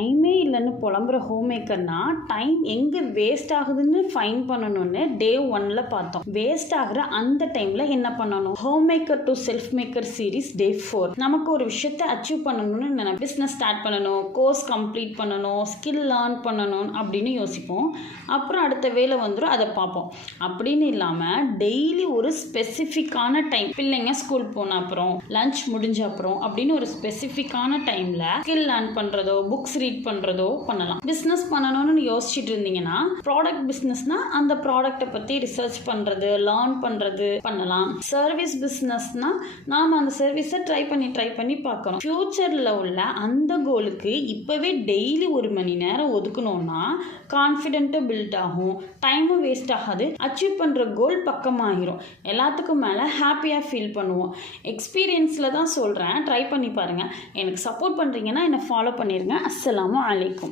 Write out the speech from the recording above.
டைமே இல்லைன்னு புலம்புற home மேக்கர்னா time எங்கே வேஸ்ட் ஆகுதுன்னு ஃபைன் பண்ணணும்னு டே 1ல் பார்த்தோம். வேஸ்ட் ஆகிற அந்த டைமில் என்ன பண்ணணும்? Home maker to self maker series டே 4. நமக்கு ஒரு விஷயத்தை அச்சீவ் பண்ணணும்னு பிஸ்னஸ் ஸ்டார்ட் பண்ணணும், கோர்ஸ் கம்ப்ளீட் பண்ணணும், ஸ்கில் லேர்ன் பண்ணணும் அப்படின்னு யோசிப்போம். அப்புறம் அடுத்த வேலை வந்துடும், அதை பார்ப்போம். அப்படின்னு இல்லாமல் டெய்லி ஒரு ஸ்பெசிஃபிக்கான டைம், பிள்ளைங்க ஸ்கூல் போன அப்புறம், லஞ்ச் முடிஞ்ச அப்புறம் அப்படின்னு ஒரு ஸ்பெசிஃபிக்கான டைமில் ஸ்கில் லேர்ன் பண்ணுறதோ புக்ஸ் ரீட் பண்ணுறதோ பண்ணலாம். பிஸ்னஸ் பண்ணணும்னு யோசிச்சுட்டு இருந்தீங்கன்னா ப்ராடக்ட் பிஸ்னஸ்னால் அந்த ப்ராடக்டை பற்றி ரிசர்ச் பண்ணுறது, லேர்ன் பண்ணுறது பண்ணலாம். சர்வீஸ் பிஸ்னஸ்னால் நாம் அந்த சர்வீஸை ட்ரை பண்ணி பார்க்கணும். ஃப்யூச்சரில் உள்ள அந்த கோலுக்கு இப்போவே டெய்லி 1 மணி நேரம் ஒதுக்கணும்னா கான்ஃபிடென்ட்டாக பில்ட் ஆகும், டைமும் வேஸ்ட் ஆகாது, அச்சீவ் பண்ணுற கோல் பக்கமாகிரும். எல்லாத்துக்கும் மேலே ஹாப்பியாக ஃபீல் பண்ணுவோம். எக்ஸ்பீரியன்ஸில் தான் சொல்கிறேன், ட்ரை பண்ணி பாருங்கள். எனக்கு சப்போர்ட் பண்ணுறீங்கன்னா என்னை ஃபாலோ பண்ணிடுங்க. அஸ்ஸலாமு அலைக்கும்.